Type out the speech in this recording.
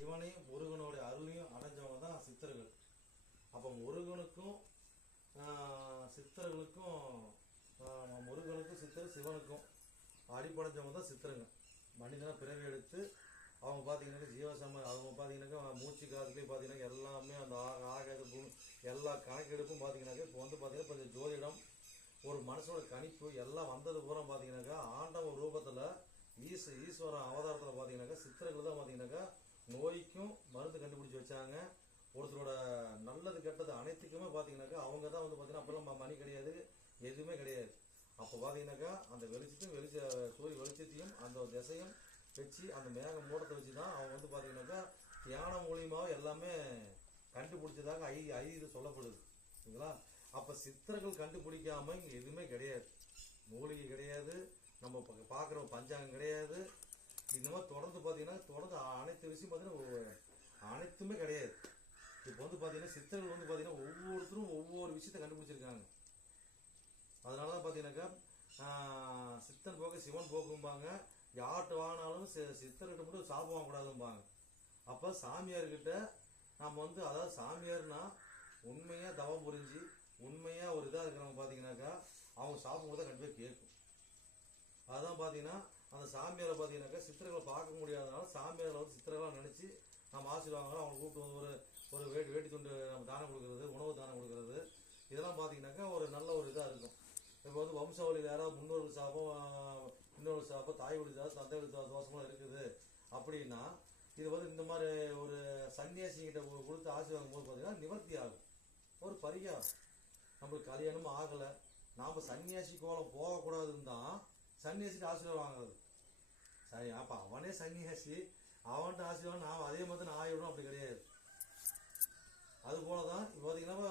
சிவனையும் முருகனுடைய அருளையும் அடைஞ்சவங்க தான் சித்தர்கள். அப்போ முருகனுக்கும் சித்தர்களுக்கும் முருகனுக்கும் சித்தர் சிவனுக்கும் அடிப்படைஞ்சவங்க தான் சித்தருங்க. மனிதனை பிறவி எடுத்து அவங்க பார்த்தீங்கன்னாக்கா ஜீவசம அவங்க பார்த்தீங்கன்னாக்கா மூச்சு காலத்துலேயும் பார்த்தீங்கன்னா எல்லாமே அந்த ஆகாது எல்லா கணக்கெடுப்பும் பார்த்தீங்கன்னாக்கா இப்போ வந்து பார்த்தீங்கன்னா இப்போ ஜோதிடம் ஒரு மனசோட கணிப்பு எல்லாம் வந்தது பூரா பார்த்தீங்கன்னாக்கா ஆண்டவ ரூபத்தில் ஈஸ்வரன் அவதாரத்தில் பார்த்தீங்கன்னாக்கா சித்தர்கள் தான் பார்த்தீங்கன்னாக்கா நோய்க்கும் மருந்து கண்டுபிடிச்சி வச்சாங்க. ஒருத்தரோட நல்லது கெட்டது அனைத்துக்குமே பார்த்தீங்கன்னாக்கா அவங்க தான் வந்து பார்த்தீங்கன்னா அப்பெல்லாம் மணி கிடையாது, எதுவுமே கிடையாது. அப்போ பார்த்தீங்கன்னாக்கா அந்த சூரிய வெளிச்சத்தையும் அந்த திசையும் வச்சு அந்த மேக மூடத்தை வச்சு தான் அவங்க வந்து பார்த்தீங்கன்னாக்கா தியானம் மூலியமாக எல்லாமே கண்டுபிடிச்சதாக ஐது சொல்லப்படுது. சரிங்களா? அப்போ சித்தர்கள் கண்டுபிடிக்காம இங்கே எதுவுமே கிடையாது. மூலிகை கிடையாது, நம்ம பார்க்குற பஞ்சாங்கம் கிடையாது. இந்த மாதிரி தொடர்ந்து அனைத்து விஷயம் பார்த்தீங்கன்னா அனைத்துமே கிடையாது. இப்போ வந்து பார்த்தீங்கன்னா சித்தர்கள் வந்து பார்த்தீங்கன்னா ஒவ்வொருத்தரும் ஒவ்வொரு விஷயத்த கண்டுபிடிச்சிருக்காங்க. அதனால தான் பார்த்தீங்கன்னாக்கா சித்தன் போக சிவன் போக்கும்பாங்க. யார்கிட்ட வாங்கினாலும் சித்தர்கிட்ட மட்டும் சாப்பிட வாங்கக்கூடாதும்பாங்க. அப்போ சாமியார்கிட்ட நம்ம வந்து அதாவது சாமியார்னா உண்மையாக தவம் புரிஞ்சு உண்மையாக ஒரு இதாக இருக்கிறவங்க பார்த்தீங்கன்னாக்கா அவங்க சாப்பிடும்போது தான் கண்டிப்பாக கேட்கும். அதுதான் பார்த்தீங்கன்னா அந்த சாமியாரை பார்த்தீங்கன்னாக்கா சித்திரங்களை பார்க்க முடியாதனால சாமியாரை வந்து சித்திரங்களாக நினச்சி நம்ம ஆசீர்வாதம் அவங்க கூப்பிட்டு வந்து ஒரு வேட்டி துண்டு நம்ம தானம் கொடுக்கறது, உணவு தானம் கொடுக்கறது, இதெல்லாம் பார்த்தீங்கன்னாக்கா ஒரு நல்ல ஒரு இதாக இருக்கும். இப்போ வந்து வம்சாவளியில் யாராவது முன்னோர்கள் சாபம் இன்னொரு சாபம் தாய் வழி சாபம் தந்தை வழி தோஷமெல்லாம் இருக்குது அப்படின்னா இது வந்து இந்த மாதிரி ஒரு சன்னியாசிகிட்ட கொடுத்து ஆசீர்வாதம் போது பார்த்தீங்கன்னா நிவர்த்தி ஆகும், ஒரு பரிகாரம். நம்மளுக்கு கல்யாணமும் ஆகலை, நாம் சன்னியாசி கோலம் போகக்கூடாதுன்னு தான் சன்னியாசிக்கு ஆசீர்வாதம் வாங்குறது. சரி, அப்போ அவனே சன்னியாசி, அவன்கிட்ட ஆசீர்வாதம் நான் அதே மாதிரி நான் ஆயிடணும் அப்படி கிடையாது. அது போல தான் இப்போ பார்த்தீங்கன்னா